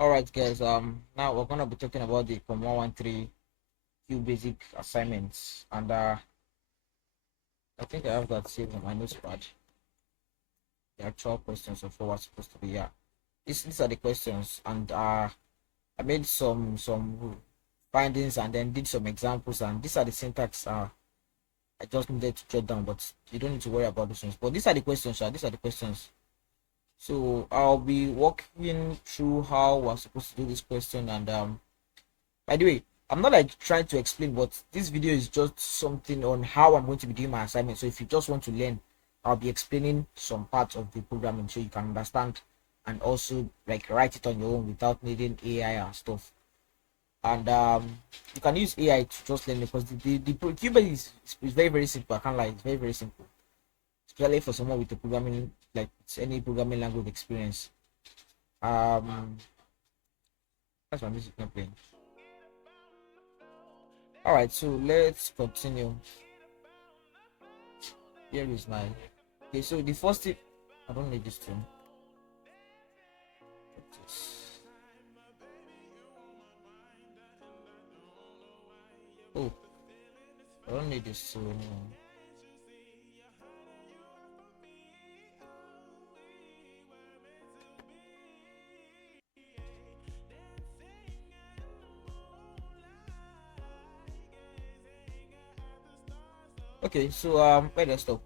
All right, guys. Now we're gonna be talking about the Form 113 QBasic assignments, and I think I have that saved on my notepad. The actual questions of what was supposed to be. Yeah, these are the questions, and I made some findings and then did some examples, and these are the syntax. I just needed to jot down, but you don't need to worry about these ones. But these are the questions. These are the questions. So I'll be walking through how we're supposed to do this question, and by the way, I'm not like trying to explain, but this video is just something on how I'm going to be doing my assignment. So if you just want to learn, I'll be explaining some parts of the programming so you can understand and also like write it on your own without needing AI and stuff. And you can use AI to just learn because the Cubase is very very simple. I can't lie, it's very very simple, especially for someone with a programming like any programming language experience. Um, that's my music not playing. All right, so let's continue. Here is my okay. So the first tip, I don't need this too. Oh, I don't need this too. Okay, so where do I stop?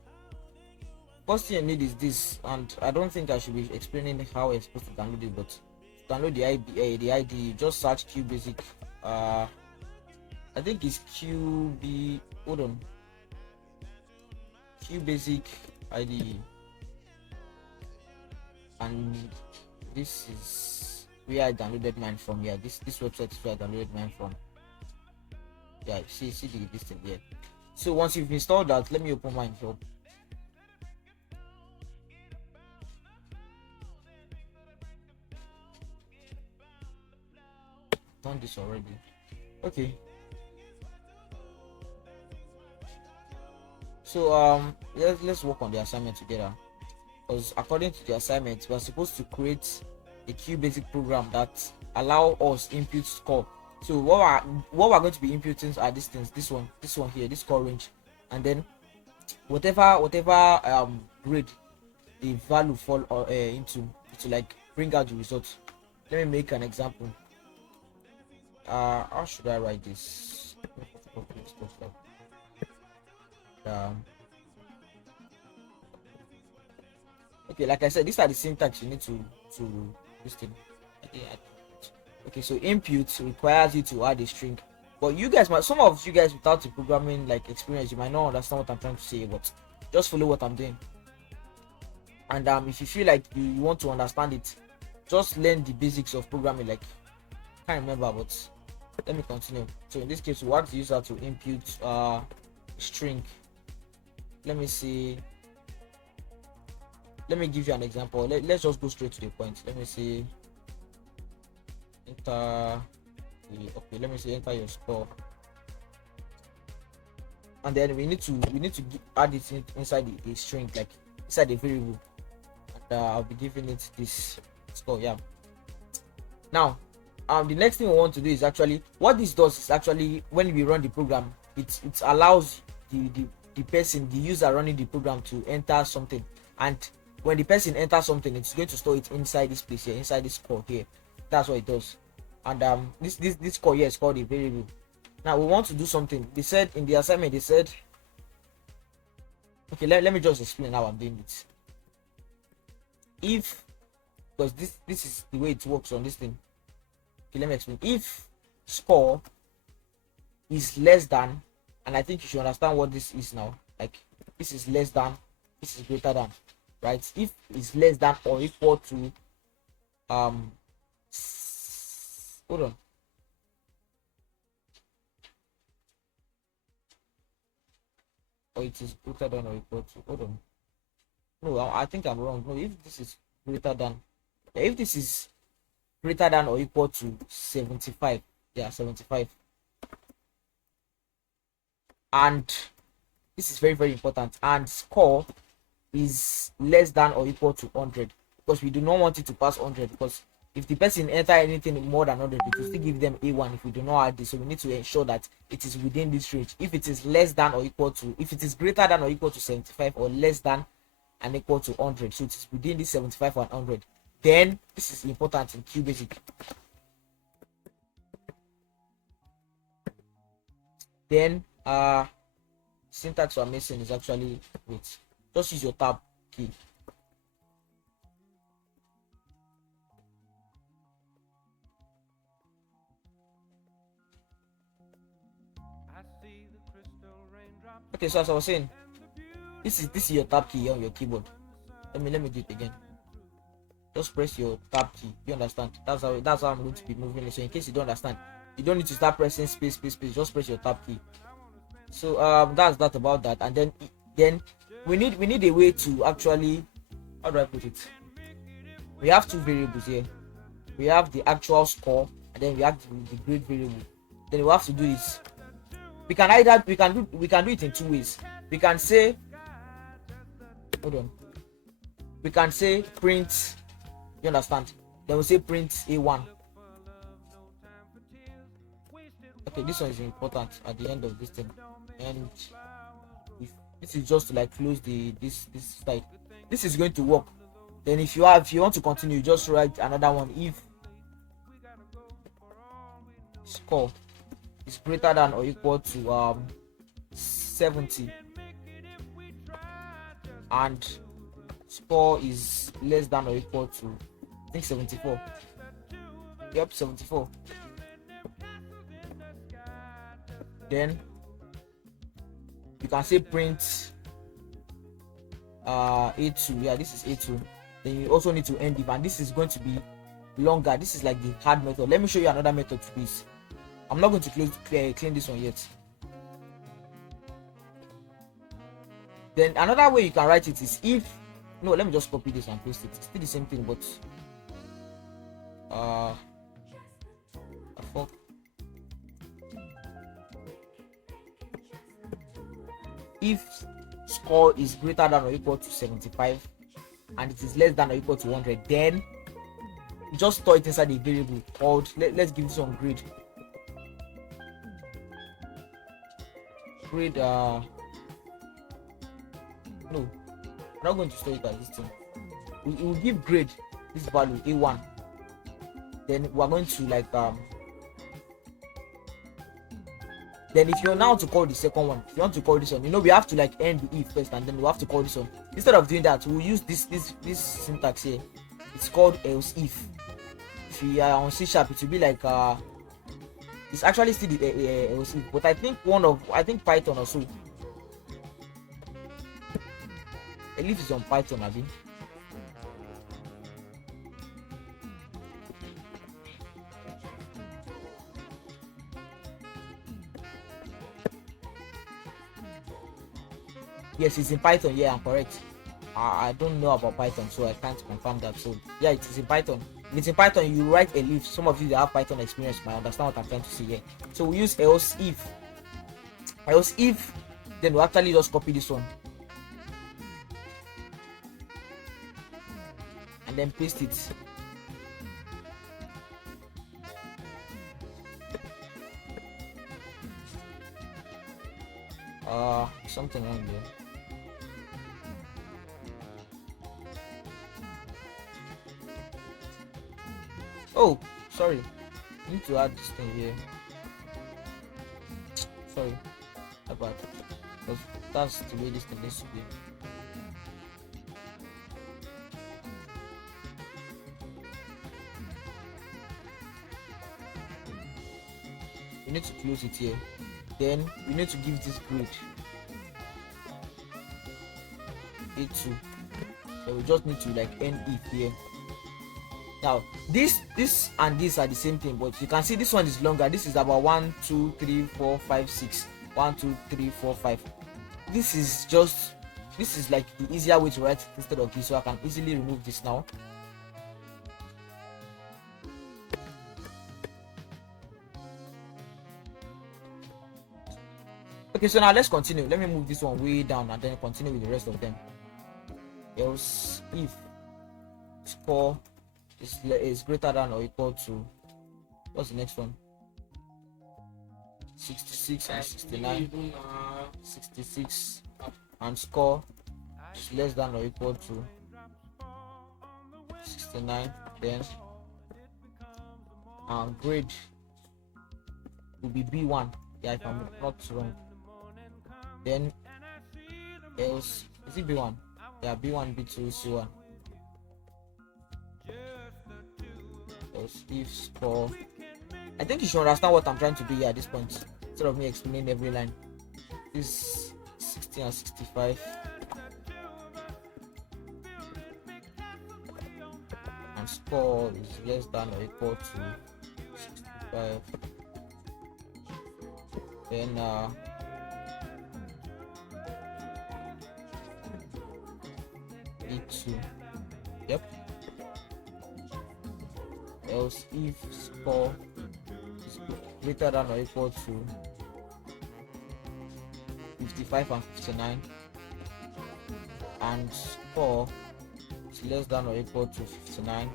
First thing I need is this, and I don't think I should be explaining how I'm supposed to download it, but to download the ID, just search QBasic. I think it's QB. Hold on, QBasic ID, and this is where I downloaded mine from. Yeah, this website is where I downloaded mine from. Yeah, see this thing here. So once you've installed that, let me open mine here. Done this already. Okay. So let's work on the assignment together. Because according to the assignment, we are supposed to create a QBasic program that allow us input score. So what we're going to be inputting are these things. This one here, this score range, and then whatever grade the value fall into to like bring out the result. Let me make an example. How should I write this? Okay, like I said, these are the syntax you need to this thing. Okay, so input requires you to add a string, but you guys some of you guys without the programming like experience, you might not understand what I'm trying to say, but just follow what I'm doing. And if you feel like you want to understand it, just learn the basics of programming. Like I can't remember, but let me continue. So in this case, we want the user to input string. Let me see. Let me give you an example. Let's just go straight to the point. Let me see. Enter the, okay, let me see, enter your score, and then we need to add it inside the string, like inside the variable, and I'll be giving it this score. Yeah. Now the next thing we want to do is actually what this does is actually when we run the program, it allows the person, the user running the program, to enter something, and when the person enters something, it's going to store it inside this place here, inside this score here. That's what it does. And this score here is called a variable. Now we want to do something. They said in the assignment, they said, okay, let me just explain how I'm doing it. If, because this is the way it works on this thing. Okay, let me explain. If score is less than, and I think you should understand what this is now, like this is less than, this is greater than, right? If it's less than or equal to hold on, or it is greater than or equal to, hold on, no, I think I'm wrong. No, if this is greater than, if this is greater than or equal to 75, yeah, 75, and this is very very important, and score is less than or equal to 100, because we do not want it to pass 100, because If the person enter anything more than 100, it will still give them A1 if we do not add this. So we need to ensure that it is within this range. If it is less than or equal to, if it is greater than or equal to 75 or less than and equal to 100, so it is within this 75 and 100, then this is important in QBasic. Then syntax we're missing is actually, wait, just use your tab key. Okay, so as I was saying, this is your tab key on your keyboard. Let me do it again. Just press your tab key. You understand? That's how I'm going to be moving it. So in case you don't understand, you don't need to start pressing space. Just press your tab key. So that's that about that. And then we need a way to actually, how do I put it? We have two variables here. We have the actual score, and then we have the grade variable. Then we have to do this. We can do it in two ways. We can say, hold on. We can say print. You understand? Then we say print A1. Okay, this one is important at the end of this thing, and if this is just to like close this side. This is going to work. Then if you want to continue, just write another one. If score is greater than or equal to 70 and score is less than or equal to, I think, 74. Yep, 74. Then you can say print A2. Yeah, this is A2. Then you also need to end if, and this is going to be longer. This is like the hard method. Let me show you another method to this. I'm not going to clean this one yet. Then another way you can write it is if, no, let me just copy this and paste it. It's still the same thing, but if score is greater than or equal to 75 and it is less than or equal to 100, then just store it inside a variable called, let's give this one grade. No, I'm not going to store it as this thing. We will give grade this value A1. Then we are going to like then if you're now to call the second one, if you want to call this one, we have to like end the if first, and then we have to call this one. Instead of doing that, we'll use this syntax here. It's called else if. If you are on C#, it will be like it's actually still the else if, but I think Python also. Elif is on Python, I think. Yes, it's in Python. Yeah, I'm correct. I don't know about Python, so I can't confirm that. So yeah, it is in Python. If it's in Python, you write Elif. Some of you that have Python experience might understand what I'm trying to say here. So we use else if. Then we actually just copy this one and then paste it. Something wrong there. Oh, sorry. I need to add this thing here. Sorry about it. Because that's the way this thing needs to be. We need to close it here. Then we need to give this grade A2. So we just need to like end if here. Now this and this are the same thing, but you can see this one is longer. This is about 1 2 3 4 5 6. 1 2 3 4 5. This is like the easier way to write it instead of this, so I can easily remove this now. Okay, so now let's continue. Let me move this one way down and then continue with the rest of them. Else if score is greater than or equal to, what's the next one? 66 and 69. 66 and score is less than or equal to 69. Then grade will be B1. Yeah, if I'm not wrong. Then else, is it B1? Yeah, B1, B2, C1. Else if score, I think you should understand what I'm trying to do here at this point, instead of me explaining every line. This 60 and 65. And score is less than or equal to 65. Then E2. Yep. Else if score is greater than or equal to 55 and 59, and score is less than or equal to 59,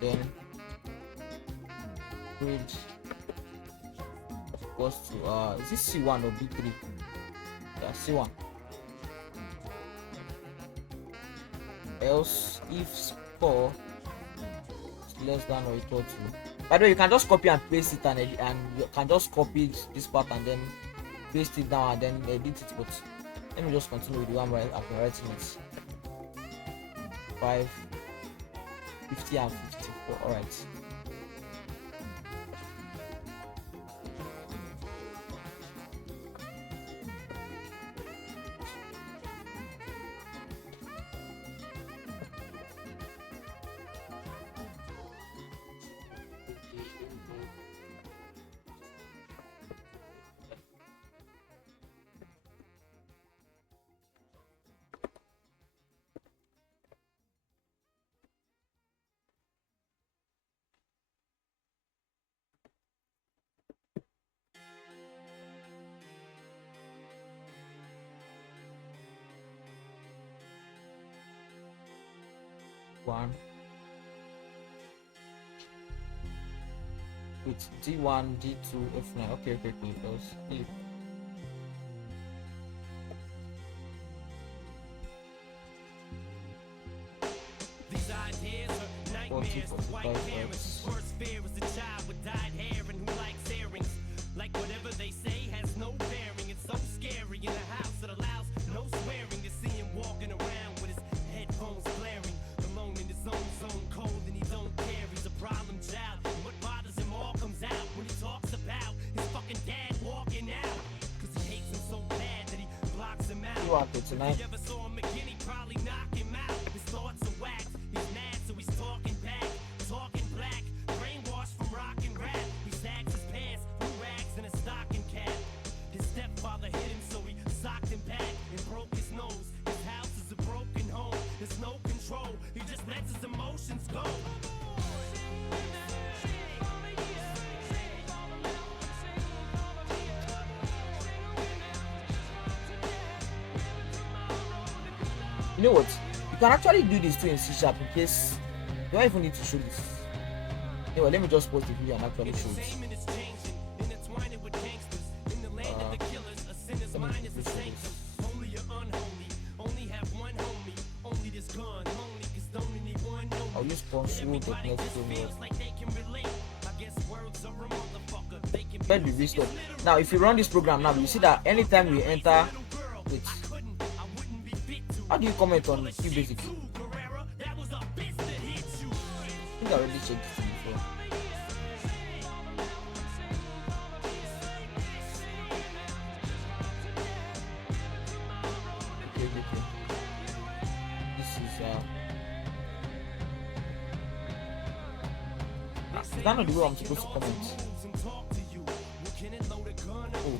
then grade equals to is this C1 or B3? Yeah, C1. Else if score is less than or equal to, by the way, you can just copy and paste it, and you can just copy this part and then paste it down and then edit it, but let me just continue with the one where I've been writing it. 5, 50 and 54. All right. One with D1, D2, F9. Okay, those. These ideas are nightmares. White parents whose worst fear is a child with dyed hair and who likes earrings. Like whatever they say has no bearing. It's so scary in a house that allows no swearing. To see him walking around with his headphones blaring, alone in his own zone, cold and he don't care. He's a problem child. And what bothers him all comes out when he talks about his fucking dad walking out. Cause he hates him so bad that he blocks him out. You want it tonight? If you ever saw him again, he'd probably knock him out. His thoughts are whacked. He's mad, so he's talking back, talking black, brainwashed from rock and rap. He sags his pants, blue rags, and a stocking cap. His stepfather hit him, so he socked him back and broke his nose. His house is a broken home. There's no control. He just lets his emotions go. You know what? You can actually do this too in C# in case you don't even need to show this. Anyway, let me just post the video and actually show it. I'll use console.net framework. Let me restart. Now, if you run this program now, you see that anytime we enter it. How do you comment on QBasic? I think I already checked this before. Okay. This is is that not the way I'm supposed to comment? Oh.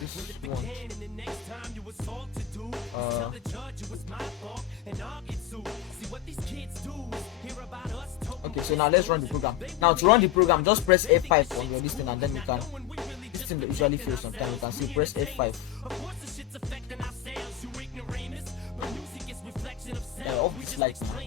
This is one. Okay, so now let's run the program. Now to run the program, just press F5 on your listing and then you can. This thing usually fails sometimes. You can see press F5. Off this light now.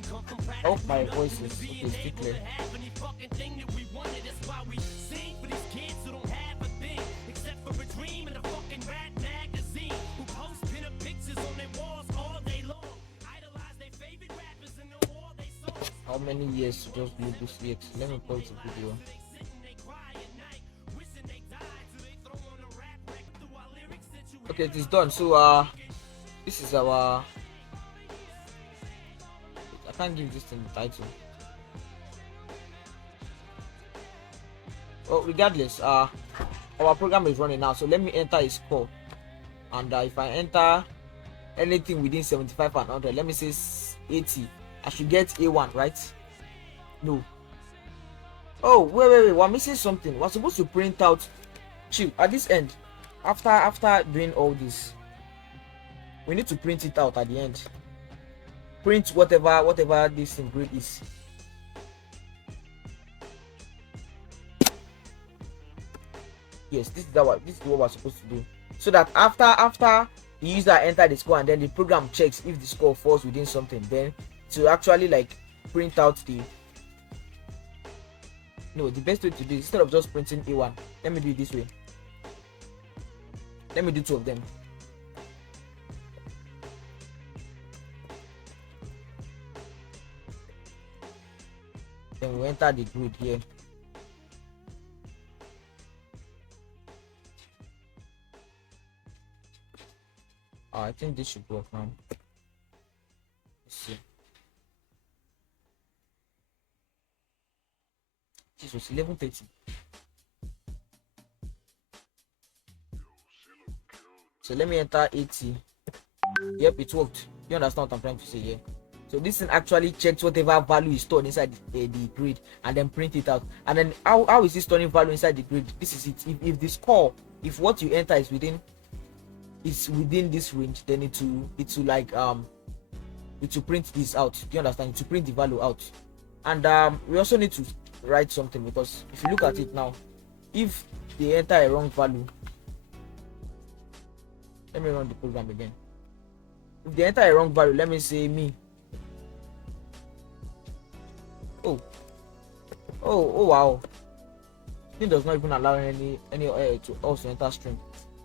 can come from I hope practically my nothing voice to is being okay, still able clear. to have any fucking thing that we wanted. That's why we sing for these kids who don't have a thing except for a dream and a fucking rap magazine who post pinup pictures on their walls all day long, idolize their favorite rappers and know all they songs. How many years to just build this VX? Let me pause the video. They sit and they cry at night, wishing they died, so they throw on a rap record through our lyrics that you Okay, it is done. So this is our, I can't give this thing the title. Well, regardless, our program is running now, so let me enter a score, and if I enter anything within 75 and 100, let me say 80, I should get A1, right? No. Oh, wait, we're missing something. We're supposed to print out, chill, at this end, after doing all this, we need to print it out at the end. Print whatever this thing grade is. Yes, this is what we're supposed to do, so that after the user enter the score and then the program checks if the score falls within something, then to actually like print out the, no, the best way to do it, instead of just printing A1, let me do it this way. Let me do 2 of them. Then we enter the grid here. I think this should work now. Let's see. This was 11:30. So let me enter 80. Yep, it worked. You understand what I'm trying to say here? So this thing actually checks whatever value is stored inside the grid and then print it out. And then how is it storing value inside the grid? This is it. If the score, if what you enter is within this range, then it will like it will print this out. Do you understand? To print the value out. And we also need to write something, because if you look at it now, if they enter a wrong value, let me run the program again. If they enter a wrong value, let me say me. Oh wow, it does not even allow any to also enter string.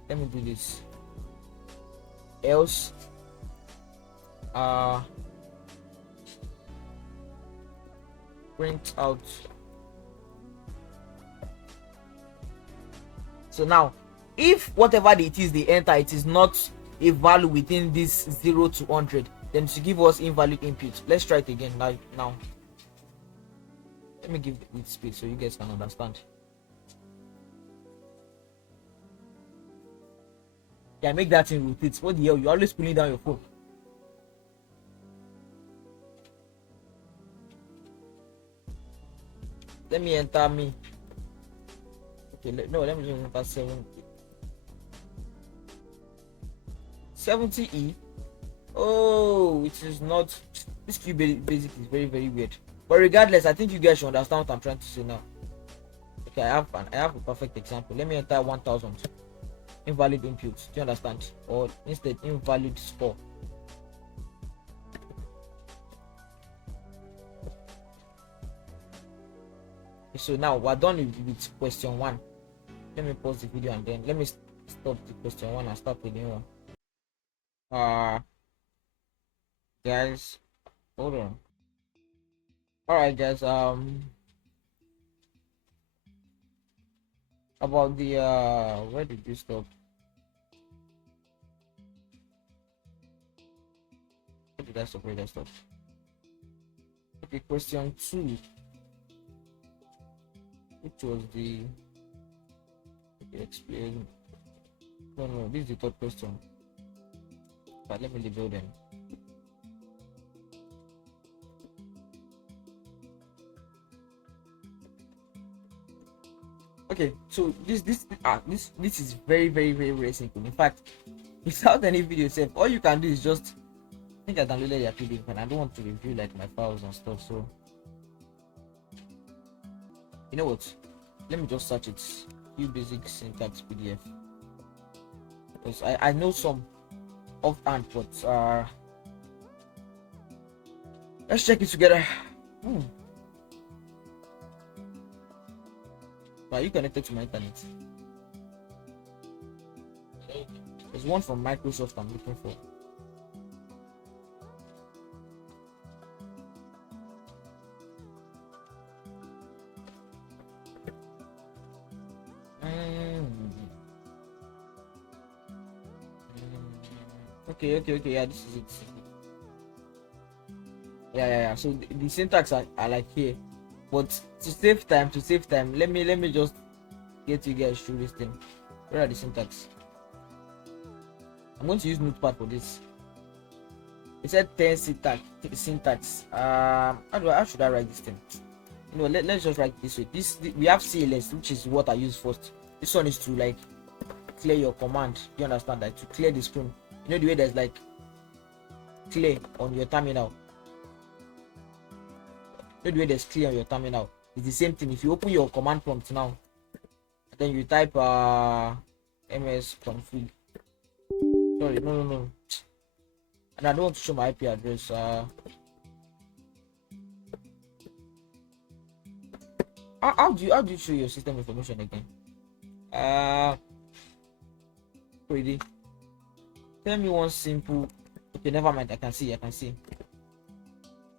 Let me do this. Else print out. So now if whatever it is they enter, it is not a value within this 0 to 100, then to give us invalid input. Let's try it again. Now let me give it speed so you guys can understand. Yeah, make that thing rotate. What the hell, you're always pulling down your phone. Let me enter me. Okay, let me just enter 70E. Oh, it is not. This QBasic is very, very weird. But regardless, I think you guys should understand what I'm trying to say now. Okay, I have a perfect example. Let me enter 1000. Invalid input. Do you understand? Or instead, invalid score. So now we're done with question 1. Let me pause the video and then let me stop the question 1 and start the new one. Guys, hold on. All right, guys. About the where did you stop? Where did I stop? Where did I stop? Okay, question 2. Which was the explain? No, this is the third question. But let me label them. Okay, so this is very, very, very, very simple. In fact, without any video itself, all you can do is just, I think I downloaded the PDF and I don't want to review like my files and stuff, so you know what, let me just search it, QBasic syntax PDF, because I know some offhand, but Let's check it together. Are you connected to my internet? There's one from Microsoft I'm looking for. Okay. Yeah, this is it. Yeah. So the syntax are like here, but to save time, let me just get you guys through this thing. Where are the syntax? I'm going to use Notepad for this. It said 10 syntax. How should I write this thing? Let's just write it this way. We have CLS, which is what I use first. This one is to like clear your command. You understand that? To clear the screen. You know the way there's like clear on your terminal. You know the way there's clear on your terminal. It's the same thing. If you open your command prompt now, then you type ms config. Sorry, no. And I don't want to show my IP address. How do you show your system information again? Pretty. Tell me one simple. Okay, never mind. I can see.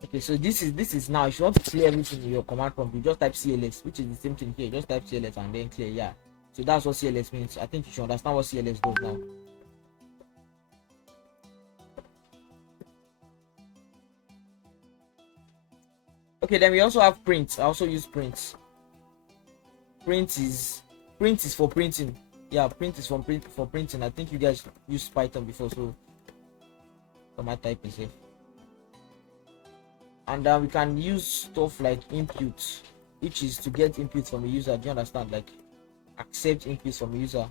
Okay, so this is now. If you want to clear everything in your command prompt, you just type CLS, which is the same thing here. Just type CLS and then clear. Yeah. So that's what CLS means. I think you should understand what CLS does now. Okay, then we also have print. I also use print. Print is for printing. Yeah, print is for printing. I think you guys used Python before, so my type is here. And we can use stuff like input, which is to get input from a user. Do you understand? Like accept input from a user.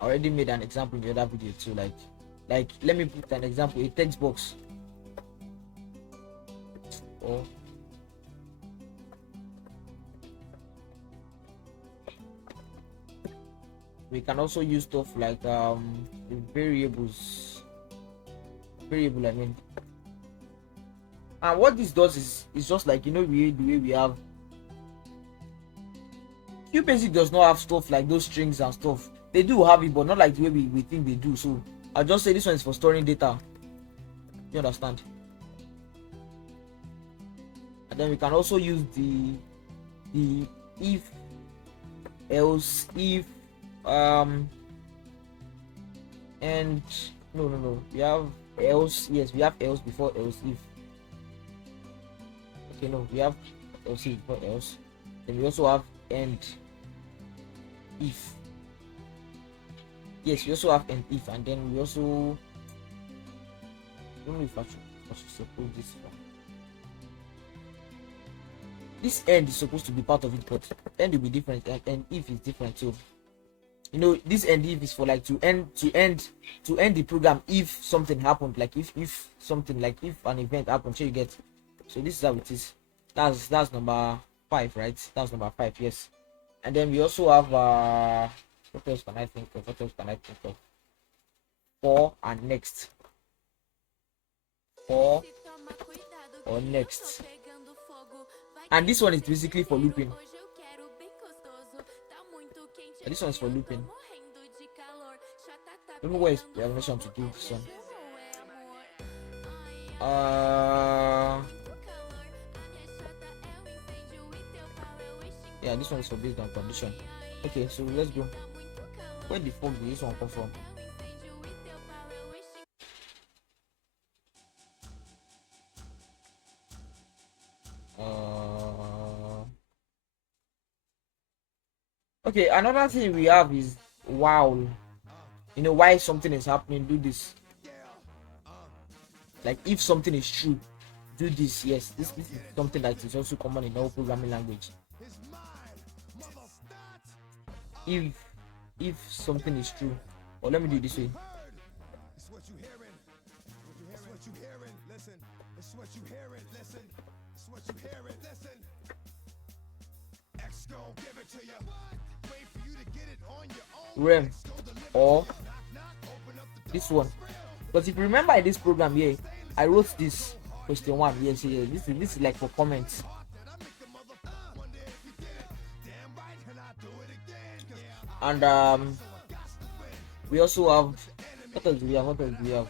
I already made an example in the other video too. Like let me put an example: a text box. Or we can also use stuff like variables. Variable, I mean. And what this does is just like, the way we have QBasic does not have stuff like those strings and stuff. They do have it, but not like the way we think they do. So I'll just say this one is for storing data. You understand? And then we can also use the if, else, if, and no. We have else. Yes, we have else before else if. Okay, no, we have else before else. Then we also have and if. Yes, we also have and if, and then we also. I don't know if I should suppose this one. This end is supposed to be part of it, but end will be different, and if is different too. This end if is for like to end the program if something happened, like if something, like if an event happened, so you get. So this is how it is. That's number 5, right? That's number 5, yes. And then we also have what else can I think of? For and next. For or next. And this one is basically for looping. This one is for looping. Don't know where is the animation to do this one. Yeah, this one is for based on condition. Okay, so let's go. Where the fuck did this one come from? Okay, another thing we have is while. Why something is happening, do this. Like if something is true, do this. Yes, this is something that is also common in all programming language. If something is true, or let me do it this way. Rem or this one, because if you remember in this program here, I wrote this. question 1. Yes, yes. This is like for comments. And we also have, what else do we have? What else do we have?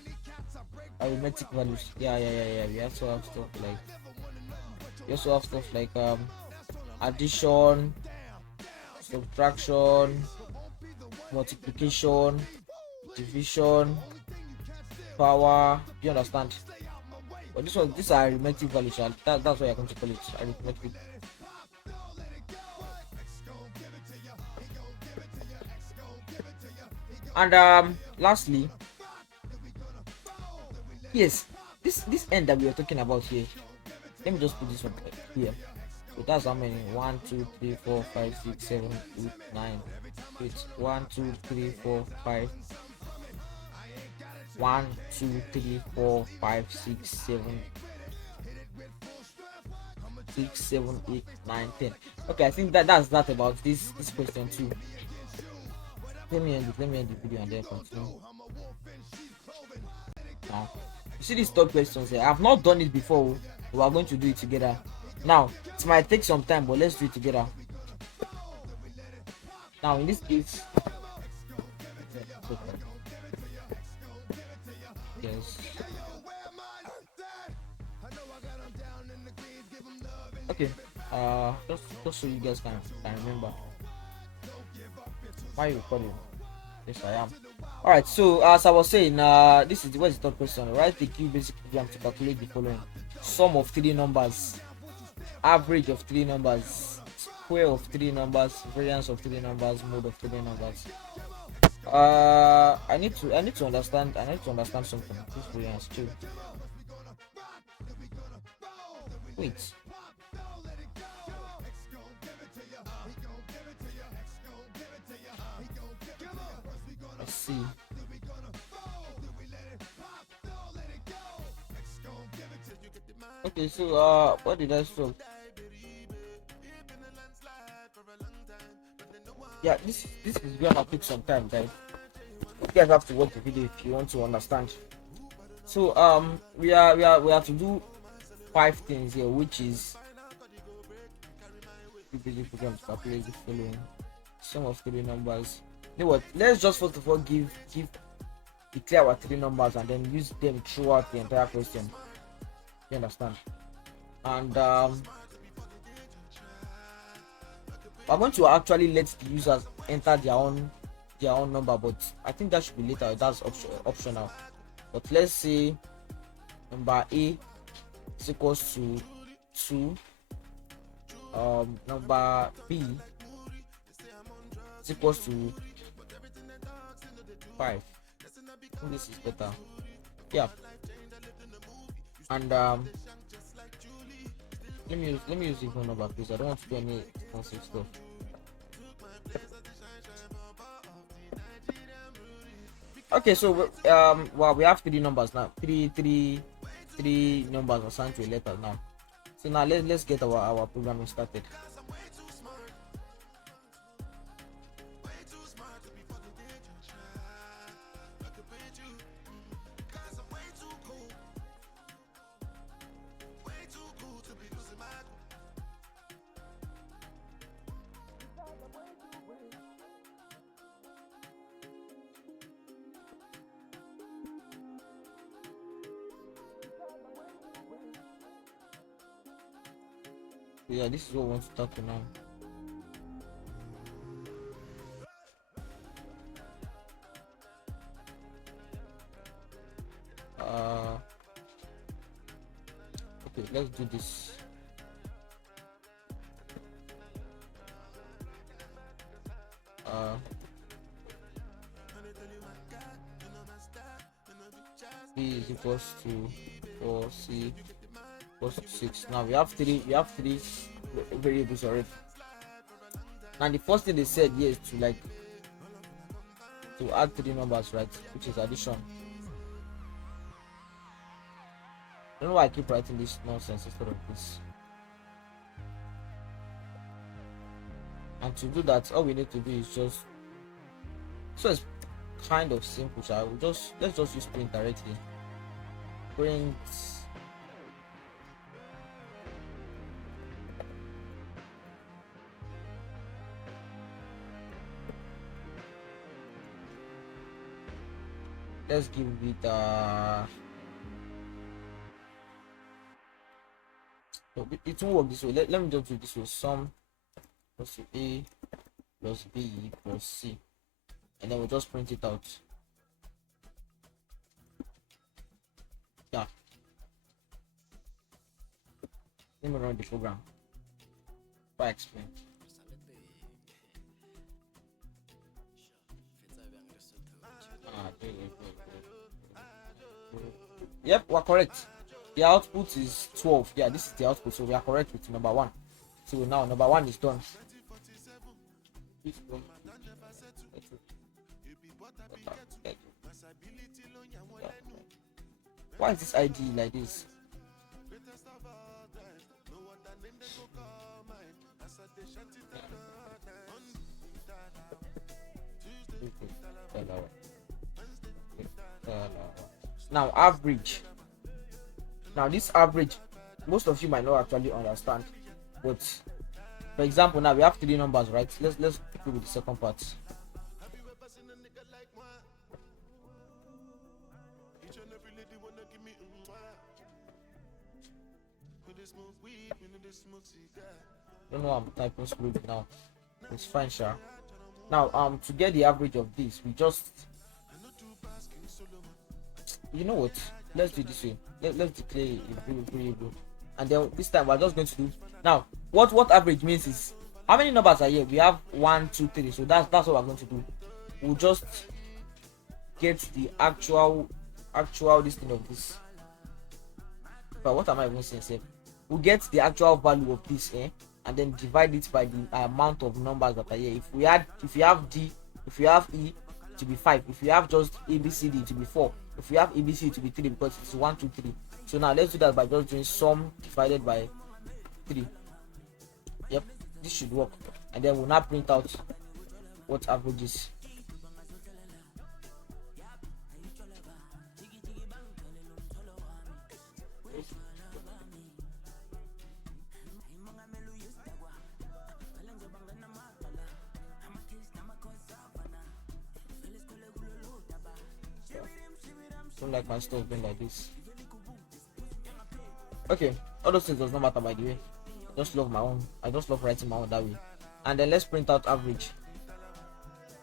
Arithmetic values. Yeah. We also have stuff like addition, subtraction, multiplication, division, power. Do you understand? But these are arithmetic values, and that's why I come to call it arithmetic. And lastly, yes, this end that we are talking about here. Let me just put this one here. So that's how many? 1, 2, 3, 4, 5, 6, 7, 8, 9. It's 1, 2, 3, 4, 5. 1, 2, 3, 4, 5, 6, 7, 6, 7, 8, 9, 10. Okay, I think that's that about this question too. Let me end the video and then continue. Now, you see these third questions here. I've not done it before. We are going to do it together. Now, it might take some time, but let's do it together. Now, in this case, yes. Okay. Just so you guys can remember. Why are you recording? Yes, I am. Alright, so as I was saying, this is what's the third question. Write the QBasic program to calculate the following: sum of 3 numbers, average of 3 numbers, square of 3 numbers, variance of 3 numbers, mode of 3 numbers. I need to understand something. This variance too. Wait. Let's see. Okay, so what did I solve? Yeah, this is gonna take some time, guys. You guys have to watch the video if you want to understand. So we have to do 5 things here, which is the basic program to calculate the following: sum of 3 numbers. You know what? Let's just first of all declare our 3 numbers and then use them throughout the entire question. You understand? And I'm going to actually let the users enter their own number, but I think that should be later. That's optional. But let's say number A is equals to 2. Number B is equals to 5. I think this is better. Yeah. And let me use the phone number, please. I don't want to do any fancy stuff. Okay, so well, we have 3 numbers now. Three numbers assigned to a letter now. So now let's get our programming started. Yeah, this is what we want to talk to now. Okay, let's do this. B is equals to 4, C equals to 6. Now we have three variables already. And the first thing they said here is to add 3 numbers, right? Which is addition. I don't know why I keep writing this nonsense instead of this. And to do that, all we need to do is just, so it's kind of simple. So let's just use print directly. Print let's give it it won't work this way. Let me just do this way. Sum plus A plus B plus C, and then we'll just print it out. Yeah. Let me run the program. If I explain. Yep, we're correct. The output is 12. Yeah, this is the output, so we are correct with number 1. So now number 1 is done. Why is this ID like this? Now average. Now this average, most of you might not actually understand, but for example, now we have 3 numbers, right? Let's go with the second part. Don't know, I'm typing slowly now. It's fine, sure. Now to get the average of this, we just, you know what, let's do this way. Let's declare a variable, and then this time we're just going to do, now what average means is how many numbers are here. We have 1 2 3, so that's what we're going to do. We'll just get the actual this thing of this. But what am I even saying, sir? We'll get the actual value of this, and then divide it by the amount of numbers that are here. If you have D, if you have E, to be 5. If you have just ABCD, to be 4. If you have ABC, to be 3, because it's 1 2 3. So now let's do that by just doing sum divided by 3. Yep, this should work, and then we'll now print out what average is. Don't like my stuff being like this. Okay, all those things does not matter, by the way. I just love my own. I just love writing my own that way. And then let's print out average.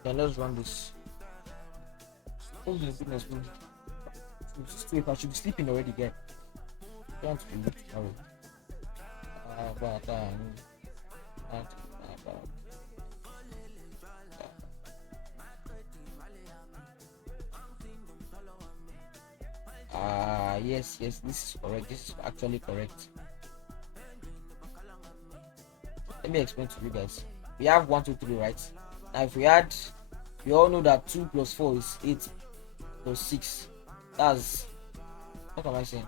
Then let's run this. Oh my goodness me. I should be sleeping already again. Don't be sorry. Yes, this is correct. This is actually correct. Let me explain to you guys. We have 1 2 3, right? Now if we all know that 2 plus 4 is 8 plus 6. That's, what am I saying?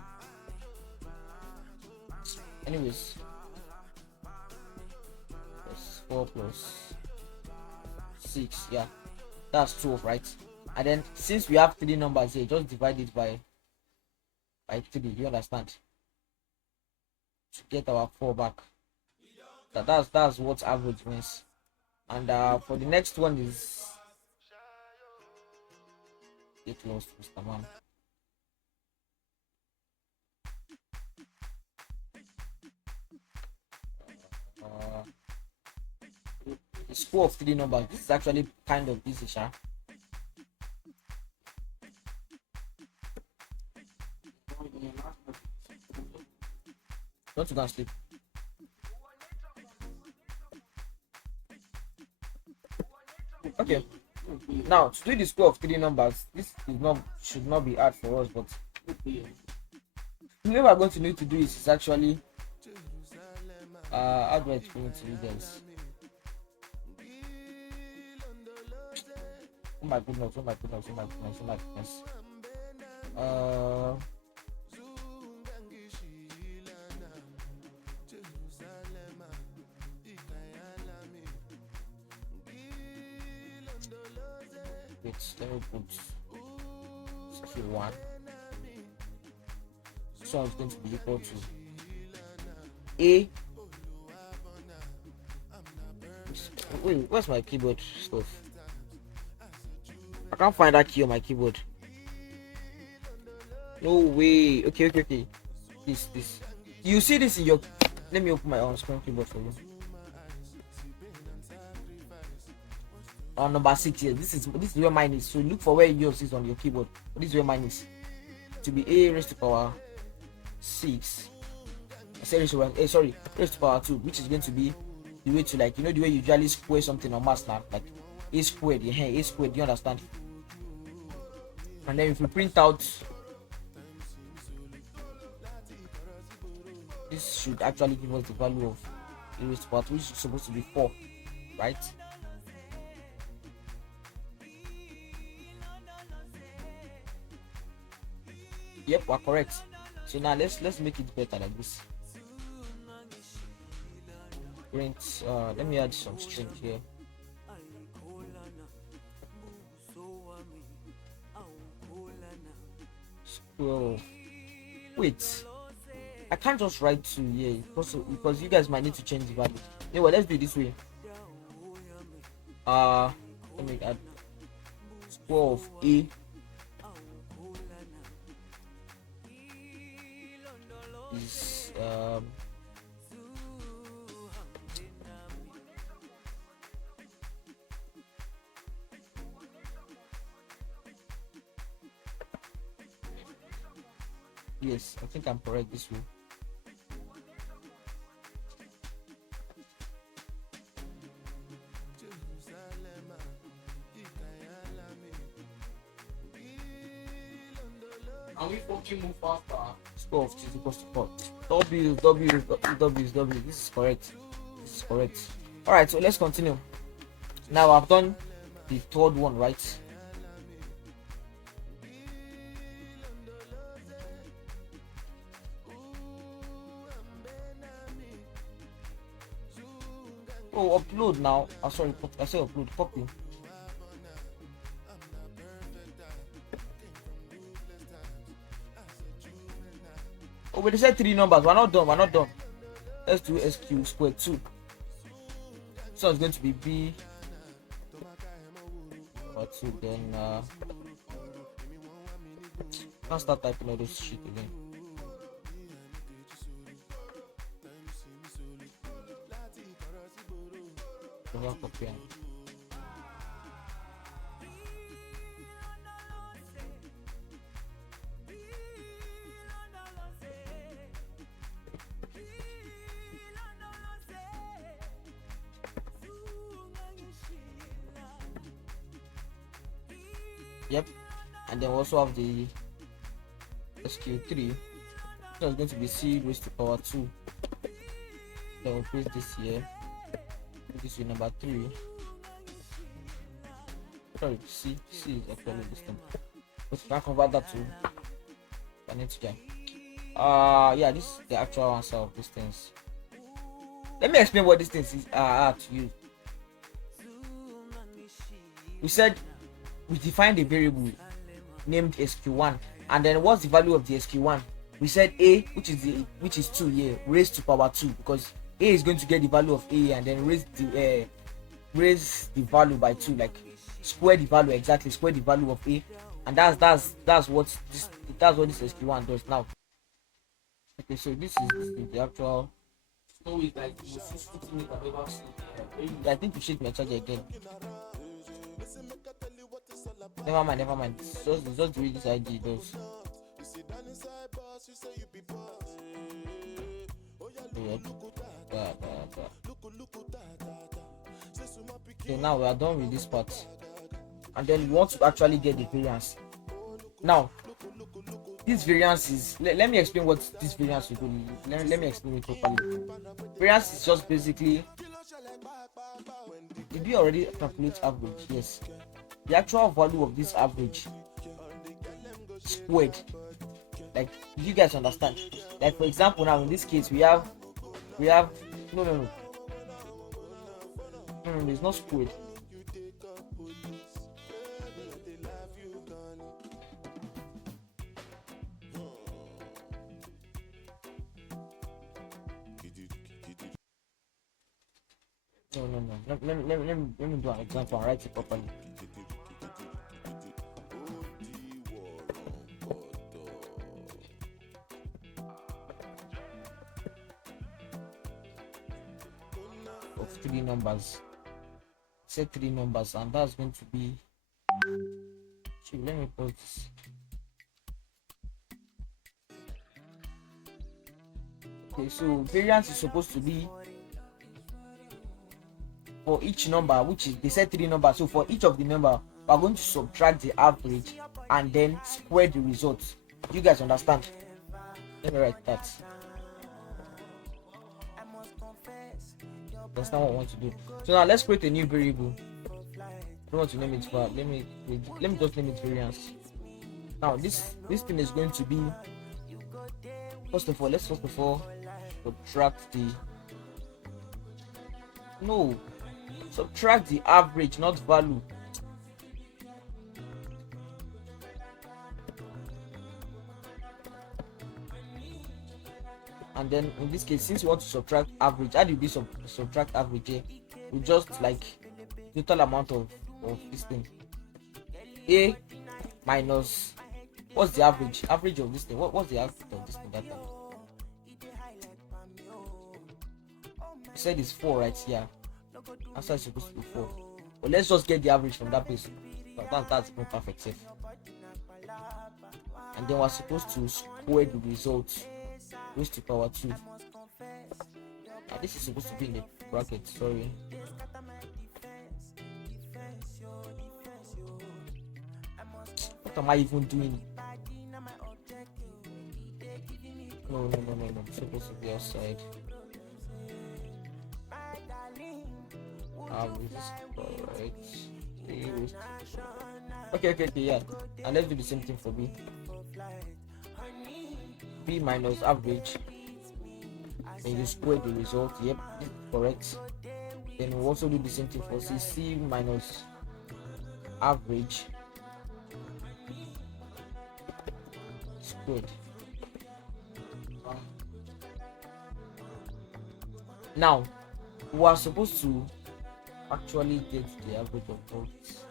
Anyways, plus 4 plus 6, yeah, that's 12, right? And then since we have 3 numbers here, just divide it by 3. You understand? To get our 4 back. That's what average means. And for the next one is, get lost, Mr. Man. The score of 3 numbers. This is actually kind of easy, sha. Don't you go and sleep. Okay. Now to do the score of 3 numbers, this should not be hard for us, but what we're going to need to do is actually how do I explain it to you guys? Oh my goodness. Let me put 1. So it's going to be equal to A. Wait, where's my keyboard stuff? I can't find that key on my keyboard. No way. Okay. This. You see this in your. Let me open my own screen keyboard for you. On number 6 here. This is where mine is. So look for where yours is on your keyboard. This is where mine is. To be a raised to power 6. I said raised to power. Sorry, raised to power 2, which is going to be the way to, like, the way you usually square something on math now, like a squared. Yeah, a squared. Do you understand? And then if we print out, this should actually give us the value of a raised to power 2, which is supposed to be 4, right? Yep, we're correct. So now let's make it better like this. Print. Let me add some string here. So wait, I can't just write 2 here because you guys might need to change the value. Anyway, let's do it this way. Let me add square of a is yes, I think I'm correct this way. And we fucking move faster. Square of 2 is equals to 4. W. This is correct. Alright, so let's continue. Now I've done the third one, right? Oh, upload now. Sorry, I said upload. Copy. Oh, but they said 3 numbers. We're not done. Let's do SQ squared 2. So it's going to be B or 2. Then I'll start typing all this shit again. Copy. Yep, and then we also have the SQ3. So it's going to be C raised to power 2. Then we'll place this here. This is number 3. Sorry, C is actually this thing. But we can convert that to an integer. Yeah, this is the actual answer of these things. Let me explain what these things are to you. We said we defined a variable named SQ1, and then what's the value of the SQ1? We said a, which is 2 here, raised to power 2, because a is going to get the value of a and then raise the value by 2, like square the value of a, and that's what this SQ1 does now. Okay, so this is the actual. So it's like I think you should my charger again. Never mind. Just read this ID those. So now we are done with this part, and then we want to actually get the variance. Now this variance is, let me explain what this variance will do. Let me explain it properly. Variance is just basically, did we already calculate average? Yes, the actual value of this average squared. Like, you guys understand? Like, for example, now in this case we have no, it's not squared. No. Let me do an example and write it properly. of three numbers. Set three numbers, and that's going to be. Let me pause this. Okay, so variance is supposed to be for each number, which is they said three numbers. So for each of the number, we are going to subtract the average and then square the results. Do you guys understand? Let me write that. That's not what I want to do. So now let's create a new variable. I don't want to name it var. Let me just name it variance. Now this thing is going to be, first of all subtract the subtract the average, not value. And then in this case, since you want to subtract average, how do you subtract average here? We just like total amount of this thing. A minus, what's the average of this thing? What's the average of this thing that time? You said it's 4, right? Yeah, answer is supposed to be 4, but let's just get the average from that place. That's perfect, safe. And then we're supposed to square the results raised to power 2. Now this is supposed to be in the bracket, sorry. What am I even doing? No. It's supposed to be outside. This is correct. Okay, yeah. And let's do the same thing for B. B minus average. And you square the result. Yep, correct. Then we'll also do the same thing for C. C minus average squared. Now we are supposed to actually get the average of all this.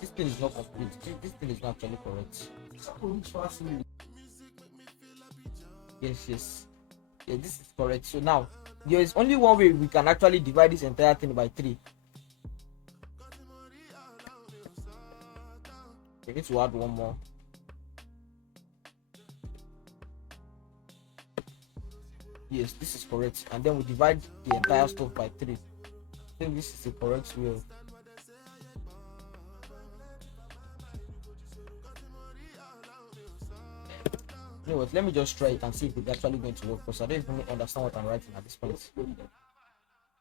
This thing is not complete. This thing is not actually correct. Yes. Yeah, this is correct. So now there is only one way we can actually divide this entire thing by 3. We need to add one more. Yes, this is correct. And then we divide the entire stuff by 3. I think this is the correct way. You know what? Let me just try it and see if it's actually going to work, because I don't even understand what I'm writing at this point.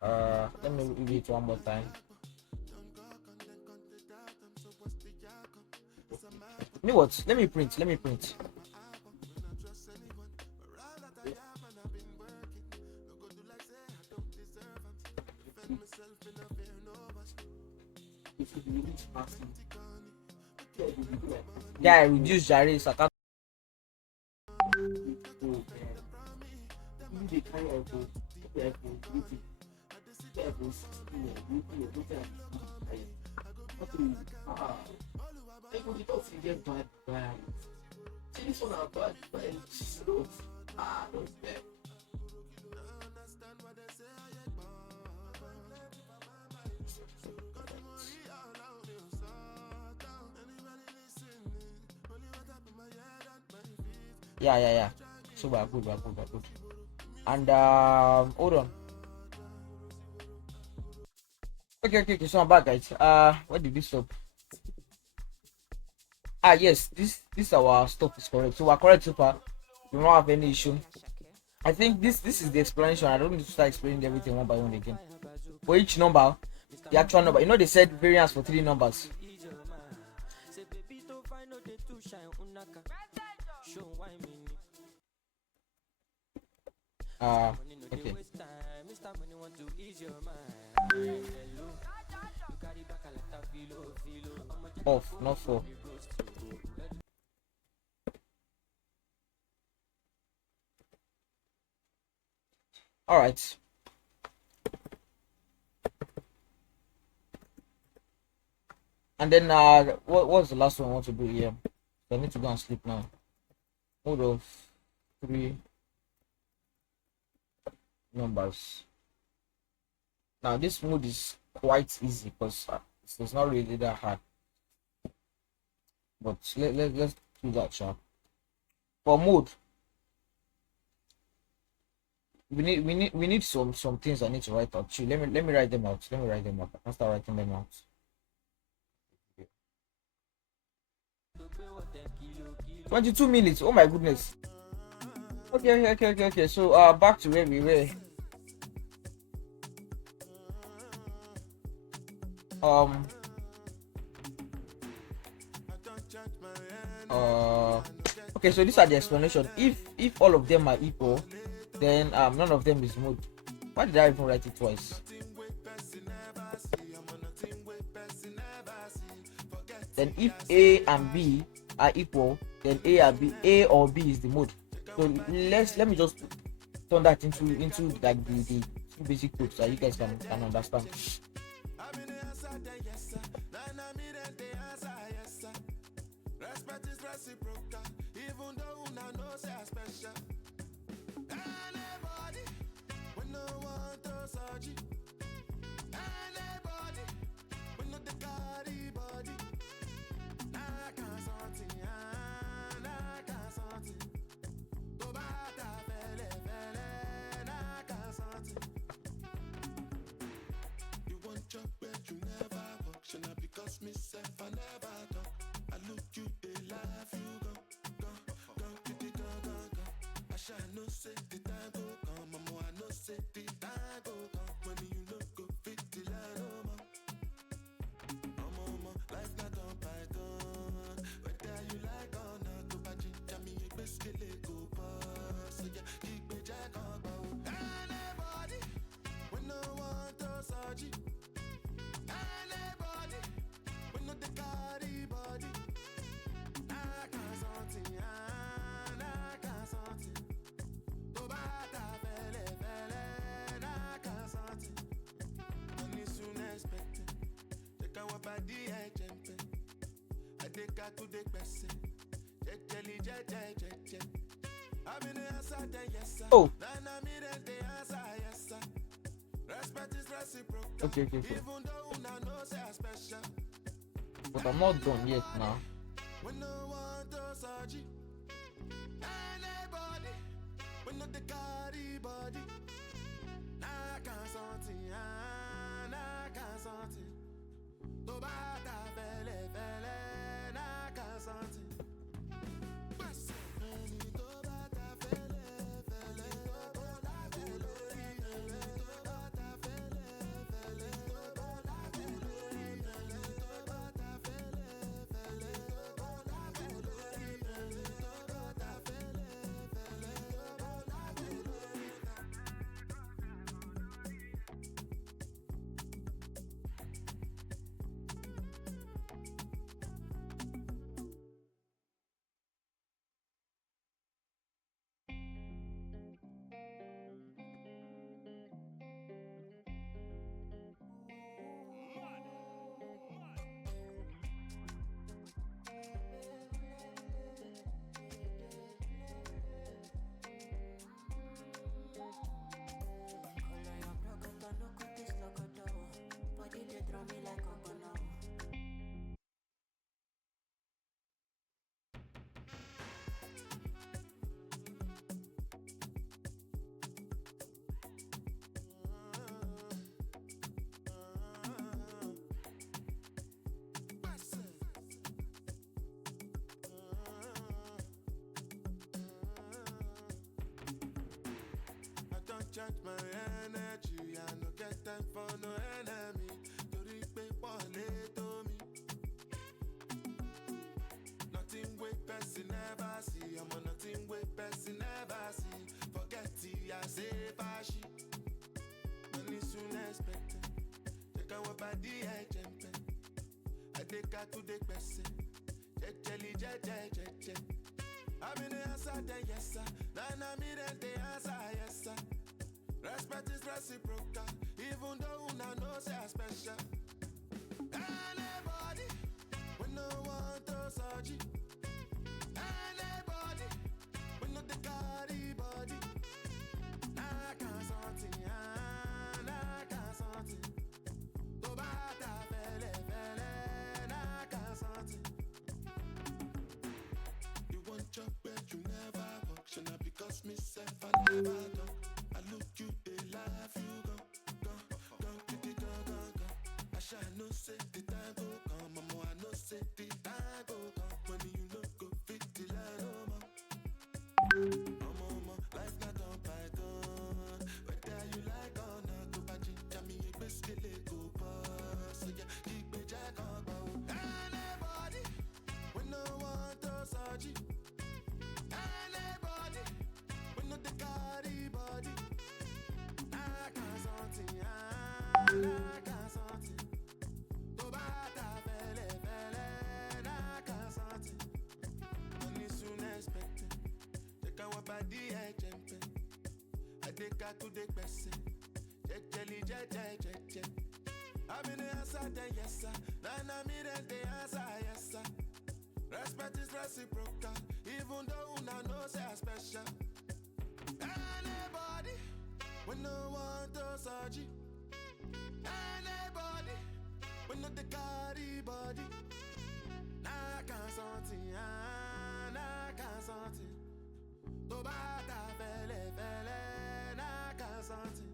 Let me read it one more time. You know what? Let me print. Yeah, I reduce Jare, so I can't. Yeah. So we're good. And hold on. Okay. So I'm back, guys. Where did we stop? Yes, this our stuff is correct. So we're correct so far. We don't have any issue. I think this is the explanation. I don't need to start explaining everything one by one again. For each number, the actual number. You know they said variance for 3 numbers. Okay. Off, not 4. All right. And then what was the last one I want to do here? I need to go and sleep now. mode of three numbers. Now this mode is quite easy because it's not really that hard. But let's do that, sharp. For mode, we need some things I need to write out. Let me write them out. Let me write them out. I can start writing them out. 22 minutes. Oh my goodness. Okay. So back to where we were. Okay, so these are the explanation. If all of them are equal, then none of them is mode. Why did I even write it twice? Then if A and B are equal, then A or B is the mode. So let me just turn that into like the basic code so you guys can understand. Oh. Okay. But I'm not done yet now. Charge my energy, I no get time for no enemy. Torí pé pọ̀lẹ́ tó mi. Nothing wey person never see, I'm on nothing wey person never see. Forget it, I say fashi. Money soon expected. Check out what body I jump. I take her to the person. Je. I'm in the answer, then yes sir. Then I'm in the answer, yes sir. Respect is reciprocal, even though una know say I special. Anybody, we no want to surgery. Anybody, myself, I never go. I look you, they laugh, you go, kitty, go. I shall no say the time go come, mama, I no say the time go come. Money you no go fit the line, mama, life not on python. Whether you like or not, to buy ginger me, a biscuit, go boss. So yeah, keep me jack on bow. Anybody, when no one does surgery. Anybody, when no the carry body. I can't something, I can't something. To bata fele, I can't something. Money soon expected. Take our body, jump. I take her to the best. Jelly. I'm in the answer, then yes, sir. Then I'm in the answer, yes, sir. Respect is reciprocal, even though una know say I special. Anybody, when no one does surgery. Anybody, when no the carry body. Nah, can't something, nah, can't something. To bata fele, nah, can't something.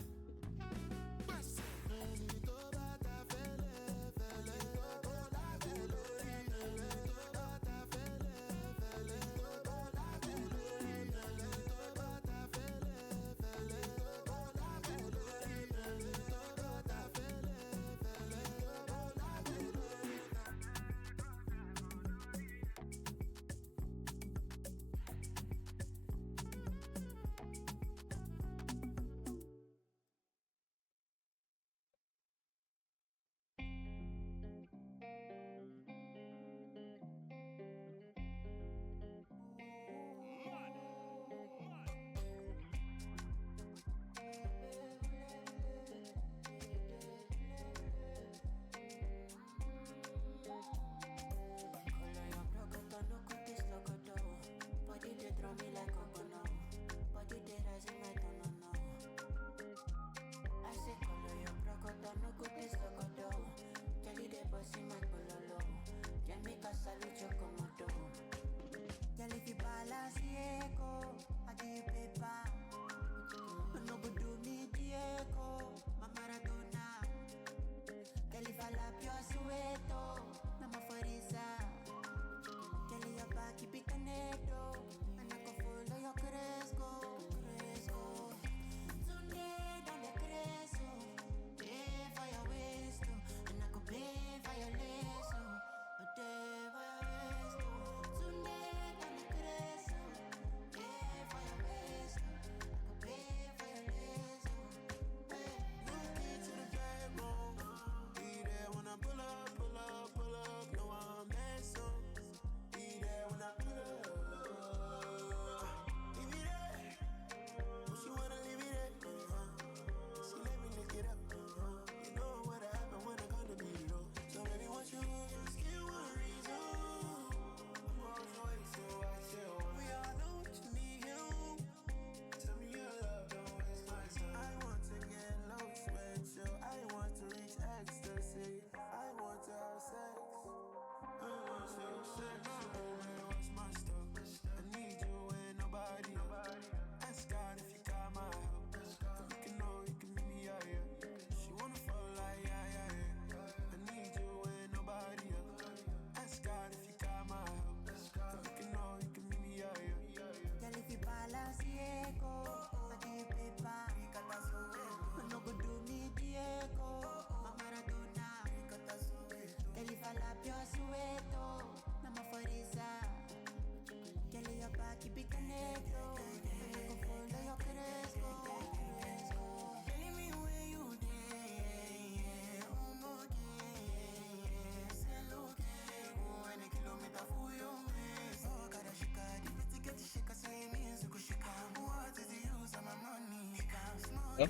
Yeah?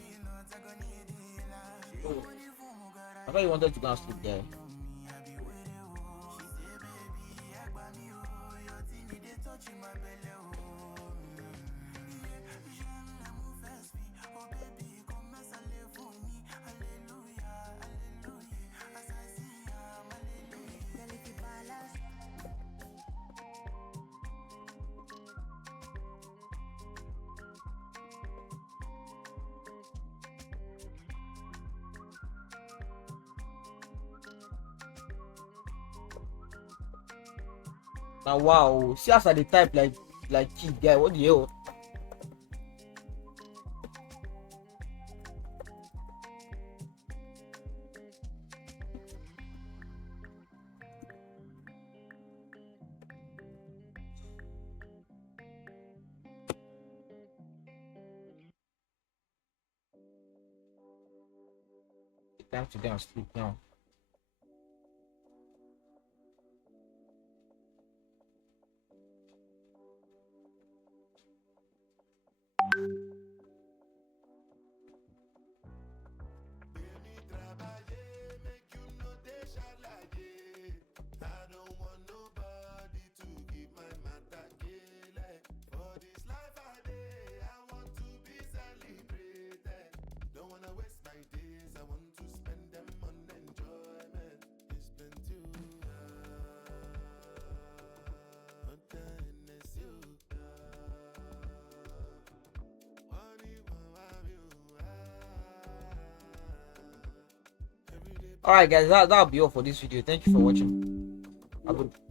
Oh, I thought you wanted to go and sleep there. Now wow, see as I the type like kid guy. What the hell? Time to go and sleep now. All right, guys, that'll be all for this video. Thank you for watching. Have a